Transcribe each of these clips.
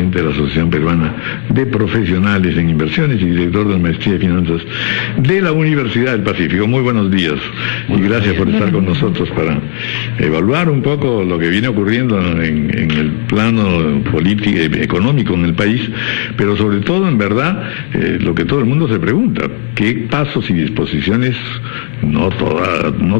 presidente de la Asociación Peruana de Profesionales en Inversiones y director de la Maestría de Finanzas de la Universidad del Pacífico. Muy buenos días y gracias por estar con nosotros para evaluar un poco lo que viene ocurriendo en el plano político, económico en el país, pero sobre todo, en verdad, lo que todo el mundo se pregunta: ¿qué pasos y disposiciones no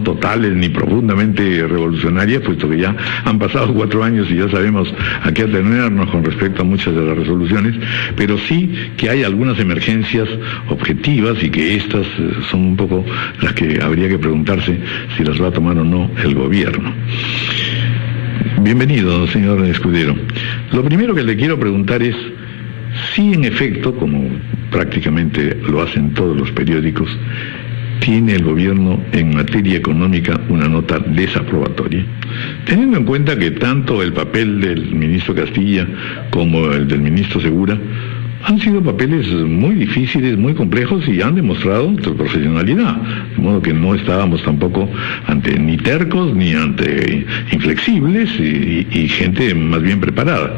totales ni profundamente revolucionarias, puesto que ya han pasado 4 años y ya sabemos a qué atenernos con respecto a muchas de las resoluciones, pero sí que hay algunas emergencias objetivas y que estas son un poco las que habría que preguntarse si las va a tomar o no el gobierno? Bienvenido, señor Escudero. Lo primero que le quiero preguntar es si en efecto, como prácticamente lo hacen todos los periódicos, tiene el gobierno en materia económica una nota desaprobatoria, teniendo en cuenta que tanto el papel del ministro Castilla como el del ministro Segura han sido papeles muy difíciles, muy complejos y han demostrado su profesionalidad, de modo que no estábamos tampoco ante ni tercos ni ante inflexibles y gente más bien preparada.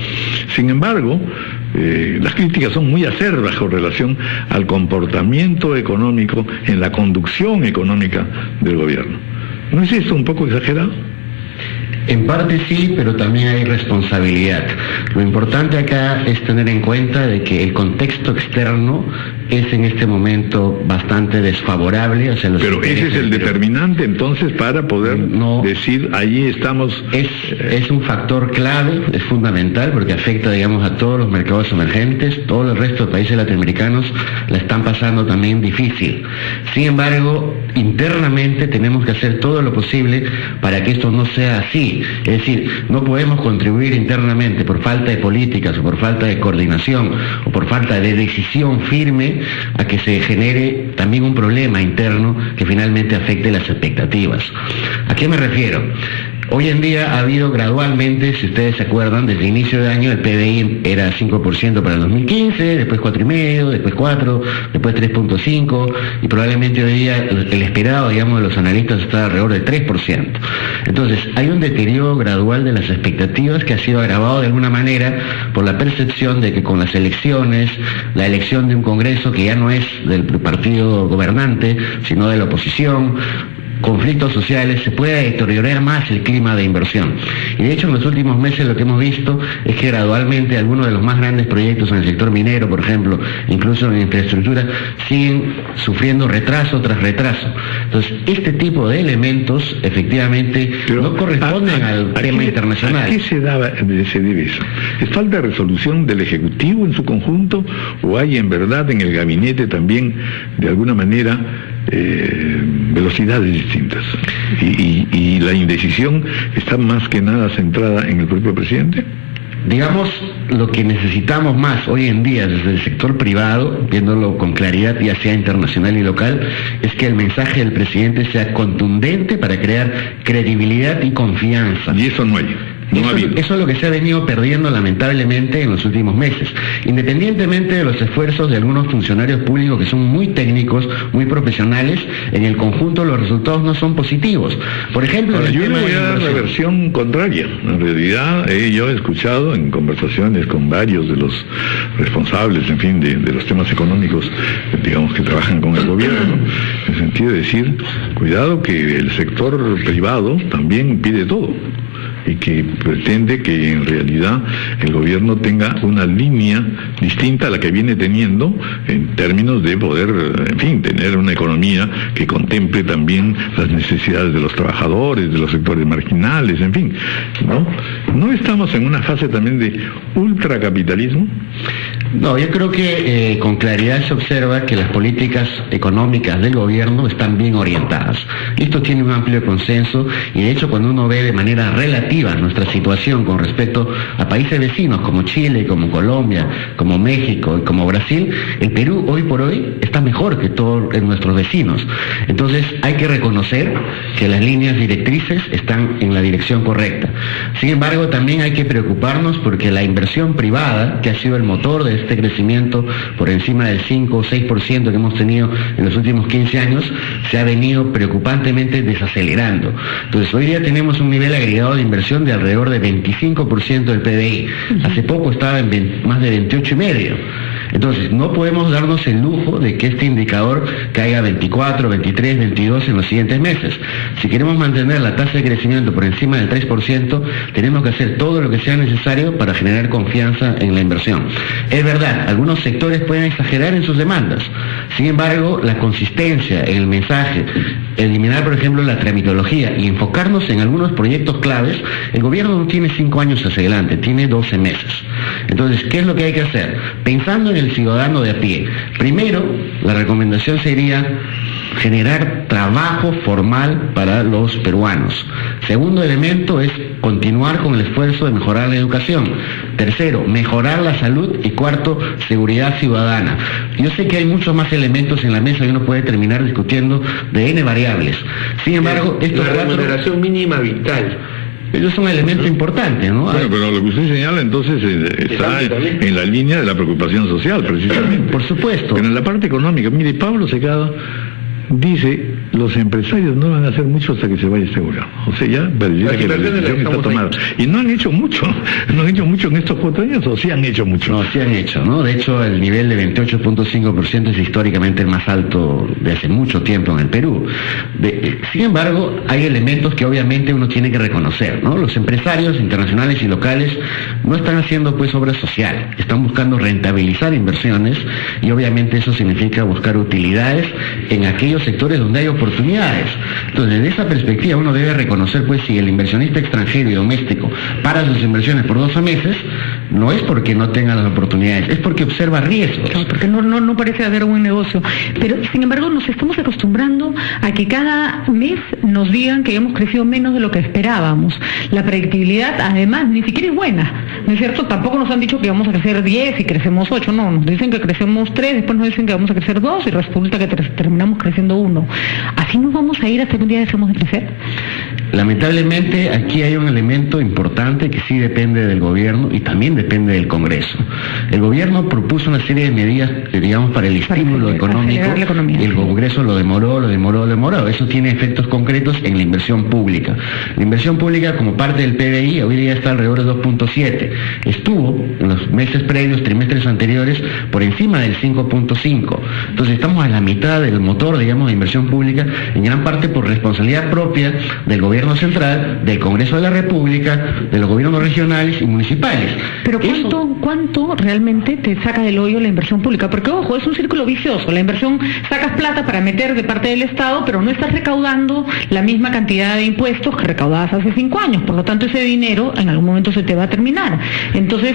Sin embargo, las críticas son muy acerbas con relación al comportamiento económico en la conducción económica del gobierno. ¿No es esto un poco exagerado? En parte sí, pero también hay responsabilidad. Lo importante acá es tener en cuenta de que el contexto externo es en este momento bastante desfavorable hacia los... Pero ese es el determinante entonces para poder decir, allí estamos... Es un factor clave, es fundamental, porque afecta, digamos, a todos los mercados emergentes. Todo el resto de países latinoamericanos la están pasando también difícil. Sin embargo, internamente tenemos que hacer todo lo posible para que esto no sea así. Es decir, no podemos contribuir internamente por falta de políticas o por falta de coordinación o por falta de decisión firme a que se genere también un problema interno que finalmente afecte las expectativas. ¿A qué me refiero? Hoy en día ha habido gradualmente, si ustedes se acuerdan, desde el inicio de año el PBI era 5% para el 2015, después 4,5%, después 4%, después 3,5%, y probablemente hoy día el esperado, digamos, de los analistas está alrededor del 3%. Entonces, hay un deterioro gradual de las expectativas que ha sido agravado de alguna manera por la percepción de que con las elecciones, la elección de un Congreso que ya no es del partido gobernante, sino de la oposición, conflictos sociales, se puede deteriorar más el clima de inversión. Y de hecho en los últimos meses lo que hemos visto es que gradualmente algunos de los más grandes proyectos en el sector minero, por ejemplo, incluso en infraestructura, siguen sufriendo retraso tras retraso. Entonces, este tipo de elementos efectivamente no corresponden al tema internacional. ¿A qué se debe eso? ¿Es falta de resolución del Ejecutivo en su conjunto o hay en verdad en el gabinete también de alguna manera velocidades distintas y la indecisión está más que nada centrada en el propio presidente? Digamos, lo que necesitamos más hoy en día desde el sector privado, viéndolo con claridad ya sea internacional y local, es que el mensaje del presidente sea contundente para crear credibilidad y confianza. Y eso no hay. Eso es lo que se ha venido perdiendo lamentablemente en los últimos meses. Independientemente de los esfuerzos de algunos funcionarios públicos que son muy técnicos, muy profesionales, en el conjunto los resultados no son positivos. Por ejemplo, ahora, yo le voy a dar la versión contraria. En realidad, yo he escuchado en conversaciones con varios de los responsables, en fin, de los temas económicos, digamos, que trabajan con el gobierno, en el sentido de decir, cuidado que el sector privado también pide todo y que pretende que en realidad el gobierno tenga una línea distinta a la que viene teniendo en términos de poder, en fin, tener una economía que contemple también las necesidades de los trabajadores, de los sectores marginales, en fin, ¿no? ¿No estamos en una fase también de ultracapitalismo? No, yo creo que con claridad se observa que las políticas económicas del gobierno están bien orientadas. Esto tiene un amplio consenso y de hecho cuando uno ve de manera relativa nuestra situación con respecto a países vecinos como Chile, como Colombia, como México y como Brasil, el Perú hoy por hoy está mejor que todos nuestros vecinos. Entonces hay que reconocer que las líneas directrices están en la dirección correcta. Sin embargo, también hay que preocuparnos porque la inversión privada, que ha sido el motor de este crecimiento por encima del 5 o 6% que hemos tenido en los últimos 15 años, se ha venido preocupantemente desacelerando. Entonces, hoy día tenemos un nivel agregado de inversión de alrededor de 25% del PBI. Hace poco estaba en más de 28,5%. Entonces, no podemos darnos el lujo de que este indicador caiga 24, 23, 22 en los siguientes meses. Si queremos mantener la tasa de crecimiento por encima del 3%, tenemos que hacer todo lo que sea necesario para generar confianza en la inversión. Es verdad, algunos sectores pueden exagerar en sus demandas. Sin embargo, la consistencia en el mensaje, eliminar, por ejemplo, la tramitología y enfocarnos en algunos proyectos claves, el gobierno no tiene 5 años hacia adelante, tiene 12 meses. Entonces, ¿qué es lo que hay que hacer? Pensando en el ciudadano de a pie, primero, la recomendación sería generar trabajo formal para los peruanos. Segundo elemento es continuar con el esfuerzo de mejorar la educación. Tercero, mejorar la salud. Y cuarto, seguridad ciudadana. Yo sé que hay muchos más elementos en la mesa y uno puede terminar discutiendo de N variables. Sin embargo, estos la remuneración mínima vital. Ellos son elementos importantes, ¿no? Bueno, pero lo que usted señala entonces está en la línea de la preocupación social, precisamente. Por supuesto. Pero en la parte económica, mire, Pablo Secada dice, los empresarios no van a hacer mucho hasta que se vaya este gobierno. O sea, ya pareciera que la decisión está tomada. Y no han hecho mucho en estos 4 años, ¿o sí han hecho mucho? No, sí han hecho, ¿no? De hecho, el nivel de 28.5% es históricamente el más alto de hace mucho tiempo en el Perú. Sin embargo, hay elementos que obviamente uno tiene que reconocer, ¿no? Los empresarios internacionales y locales no están haciendo pues obra social, están buscando rentabilizar inversiones y obviamente eso significa buscar utilidades en aquellos sectores donde hay oportunidades. Entonces, desde esa perspectiva uno debe reconocer pues si el inversionista extranjero y doméstico para sus inversiones por 12 meses, no es porque no tenga las oportunidades, es porque observa riesgos. Claro, porque no parece haber un buen negocio. Pero, sin embargo, nos estamos acostumbrando a que cada mes nos digan que hemos crecido menos de lo que esperábamos. La predictibilidad, además, ni siquiera es buena, ¿no es cierto? Tampoco nos han dicho que vamos a crecer 10 y crecemos 8, no, nos dicen que crecemos 3, después nos dicen que vamos a crecer 2 y resulta que terminamos creciendo 1. ¿Así nos vamos a ir hasta que un día dejemos de crecer? Lamentablemente, aquí hay un elemento importante que sí depende del gobierno y también depende del Congreso. El gobierno propuso una serie de medidas, digamos, para el estímulo económico. El Congreso lo demoró. Eso tiene efectos concretos en la inversión pública. La inversión pública, como parte del PBI, hoy día está alrededor de 2.7. Estuvo en los meses previos, trimestres anteriores, por encima del 5.5. Entonces, estamos a la mitad del motor, digamos, de inversión pública, en gran parte por responsabilidad propia del gobierno central, del Congreso de la República, de los gobiernos regionales y municipales. Pero ¿cuánto realmente te saca del hoyo la inversión pública? Porque, ojo, es un círculo vicioso. La inversión, sacas plata para meter de parte del Estado, pero no estás recaudando la misma cantidad de impuestos que recaudabas hace 5 años. Por lo tanto, ese dinero en algún momento se te va a terminar. Entonces,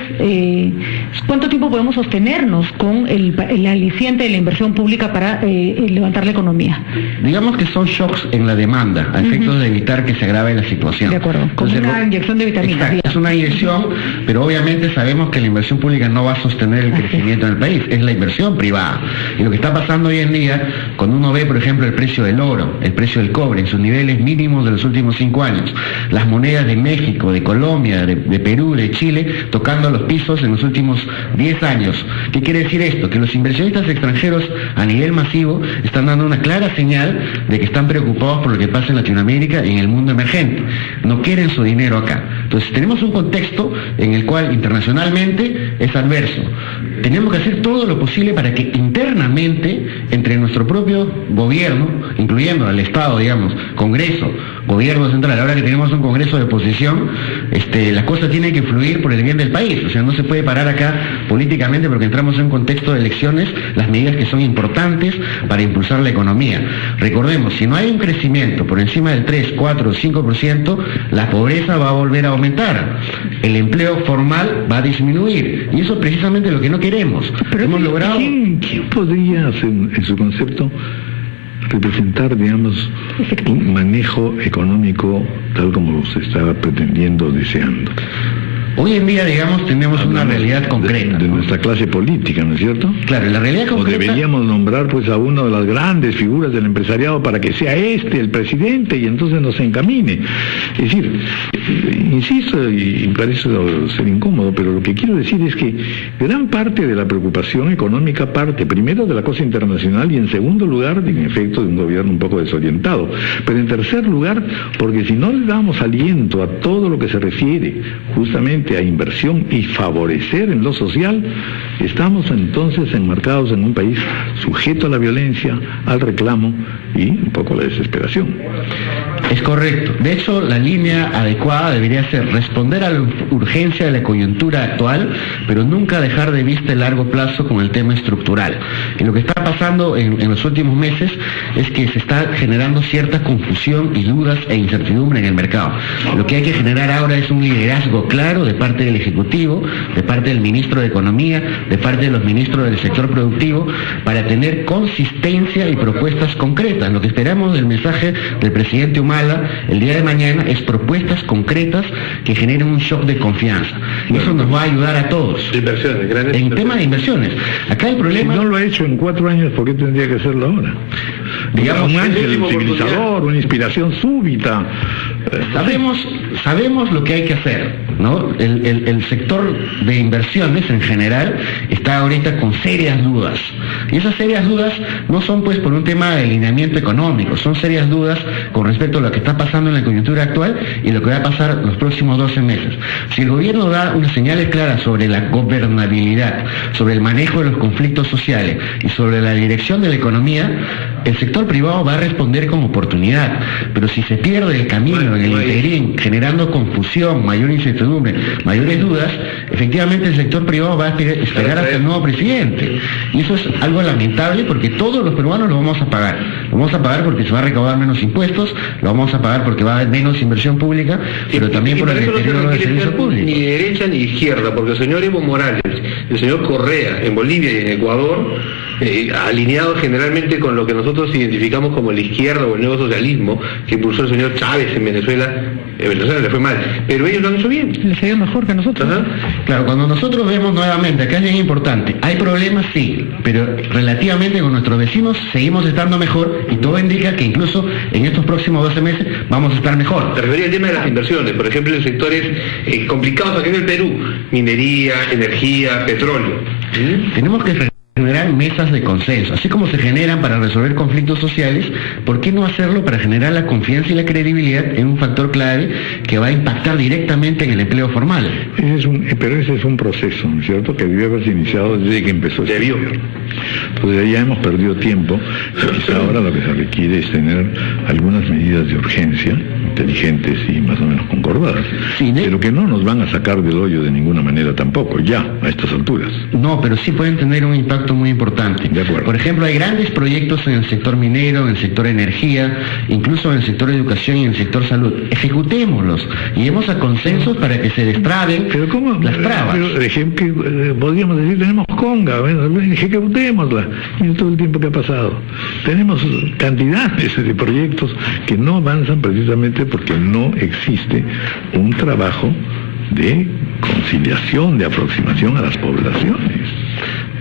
¿cuánto tiempo podemos sostenernos con el aliciente de la inversión pública para levantar la economía? Digamos que son shocks en la demanda, a efectos de evitar que se agrave la situación. De acuerdo, como una inyección de vitaminas. Exacto, es una inyección, pero obviamente sabemos que la inversión pública no va a sostener el crecimiento en el país, es la inversión privada. Y lo que está pasando hoy en día, cuando uno ve, por ejemplo, el precio del oro, el precio del cobre, en sus niveles mínimos de los últimos 5 años, las monedas de México, de Colombia, de Perú, de Chile, tocando los pisos en los últimos 10 años. ¿Qué quiere decir esto? Que los inversionistas extranjeros a nivel masivo están dando una clara señal de que están preocupados por lo que pasa en Latinoamérica y en el mundo emergente. No quieren su dinero acá. Entonces tenemos un contexto en el cual internacionalmente es adverso. Tenemos que hacer todo lo posible para que internamente, entre nuestro propio gobierno, incluyendo al Estado, digamos, Congreso, gobierno central, ahora que tenemos un Congreso de oposición, las cosas tienen que fluir por el bien del país. O sea, no se puede parar acá políticamente porque entramos en un contexto de elecciones las medidas que son importantes para impulsar la economía. Recordemos, si no hay un crecimiento por encima del 3, 4 o 5%, la pobreza va a volver a aumentar. El empleo formal va a disminuir. Y eso es precisamente lo que no queremos. Pero hemos logrado... ¿Quién podría, en su concepto, representar, digamos, un manejo económico tal como se estaba pretendiendo, deseando? Hoy en día, digamos, tenemos una realidad concreta. De nuestra clase política, ¿no es cierto? Claro, la realidad concreta... O deberíamos nombrar pues a una de las grandes figuras del empresariado para que sea el presidente y entonces nos encamine. Es decir, insisto, y parece ser incómodo, pero lo que quiero decir es que gran parte de la preocupación económica parte primero de la cosa internacional y en segundo lugar, en efecto, de un gobierno un poco desorientado. Pero en tercer lugar, porque si no le damos aliento a todo lo que se refiere justamente a inversión y favorecer en lo social, estamos entonces enmarcados en un país sujeto a la violencia, al reclamo y un poco a la desesperación. Es correcto. De hecho, la línea adecuada debería ser responder a la urgencia de la coyuntura actual, pero nunca dejar de vista el largo plazo con el tema estructural. Y lo que está pasando en los últimos meses es que se está generando cierta confusión y dudas e incertidumbre en el mercado. Lo que hay que generar ahora es un liderazgo claro de parte del Ejecutivo, de parte del Ministro de Economía, de parte de los ministros del sector productivo, para tener consistencia y propuestas concretas. Lo que esperamos del mensaje del presidente Humala el día de mañana es propuestas concretas que generen un shock de confianza. Y eso nos va a ayudar a todos. Inversiones, grandes en inversiones. tema de inversiones. Acá el problema... Si no lo ha hecho en 4 años, ¿por qué tendría que hacerlo ahora? Digamos, un ángel civilizador, una inspiración súbita. Sabemos lo que hay que hacer, ¿no? El sector de inversiones en general está ahorita con serias dudas. Y esas serias dudas no son pues por un tema de alineamiento económico, son serias dudas con respecto a lo que está pasando en la coyuntura actual y lo que va a pasar los próximos 12 meses. Si el gobierno da unas señales claras sobre la gobernabilidad, sobre el manejo de los conflictos sociales y sobre la dirección de la economía, el sector privado va a responder con oportunidad. Pero si se pierde el camino en el interín, generando confusión, mayor incertidumbre, mayores dudas, efectivamente el sector privado va a esperar hasta el nuevo presidente. Y eso es algo lamentable porque todos los peruanos lo vamos a pagar. Lo vamos a pagar porque se va a recaudar menos impuestos, lo vamos a pagar porque va a haber menos inversión pública, pero también por el deterioro del servicio público. Ni de derecha ni de izquierda, porque el señor Evo Morales, el señor Correa en Bolivia y en Ecuador, alineados generalmente con lo que nosotros identificamos como la izquierda o el nuevo socialismo que impulsó el señor Chávez en Venezuela le fue mal, pero ellos lo han hecho bien. Les ha ido mejor que a nosotros. Ajá. Claro, cuando nosotros vemos nuevamente, acá es bien importante, hay problemas sí, pero relativamente con nuestros vecinos seguimos estando mejor y todo indica que incluso en estos próximos 12 meses vamos a estar mejor. Te refería al tema de las inversiones, por ejemplo, en sectores complicados aquí en el Perú, minería, energía, petróleo. Tenemos que generar mesas de consenso, así como se generan para resolver conflictos sociales, ¿por qué no hacerlo para generar la confianza y la credibilidad en un factor clave que va a impactar directamente en el empleo formal? Pero ese es un proceso, ¿no es cierto?, que debió haberse iniciado desde que empezó este gobierno. Entonces ya hemos perdido tiempo, y quizá ahora lo que se requiere es tener algunas medidas de urgencia, inteligentes y más o menos concordadas, Sí, pero que no nos van a sacar del hoyo de ninguna manera tampoco, ya, a estas alturas. No, pero sí pueden tener un impacto muy importante. De acuerdo. Por ejemplo, hay grandes proyectos en el sector minero, en el sector energía, incluso en el sector educación y en el sector salud. Ejecutémoslos, lleguemos a consensos para que se destraben Pero ¿cómo? las trabas. Podríamos decir, tenemos conga, bueno, ejecutémosla. Mira todo el tiempo que ha pasado. Tenemos cantidades de proyectos que no avanzan precisamente porque no existe un trabajo de conciliación, de aproximación a las poblaciones.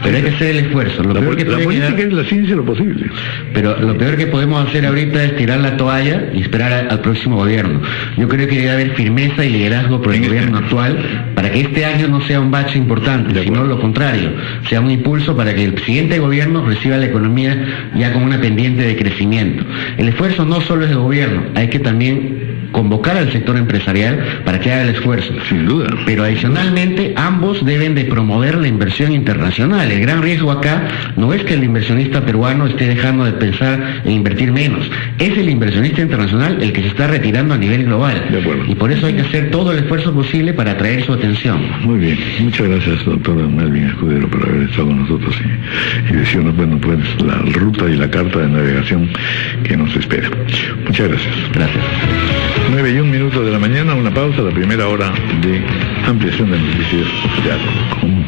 Pero hay que hacer el esfuerzo. Lo peor que La puede política quedar- es la ciencia de lo posible. Pero lo peor que podemos hacer ahorita es tirar la toalla y esperar al próximo gobierno. Yo creo que debe haber firmeza y liderazgo por el gobierno actual para que este año no sea un bache importante, sino lo contrario, sea un impulso para que el siguiente gobierno reciba la economía ya con una pendiente de crecimiento. El esfuerzo no solo es del gobierno, hay que también convocar al sector empresarial para que haga el esfuerzo. Sin duda. Pero adicionalmente ambos deben de promover la inversión internacional. El gran riesgo acá no es que el inversionista peruano esté dejando de pensar en invertir menos, es el inversionista internacional el que se está retirando a nivel global. De acuerdo. Y por eso hay que hacer todo el esfuerzo posible para atraer su atención. Muy bien. Muchas gracias, doctor Melvin Escudero, por haber estado con nosotros y decirnos, bueno, pues la ruta y la carta de navegación que nos espera. Muchas gracias. Gracias. 9:01 de la mañana, una pausa, la primera hora de ampliación de noticias ya con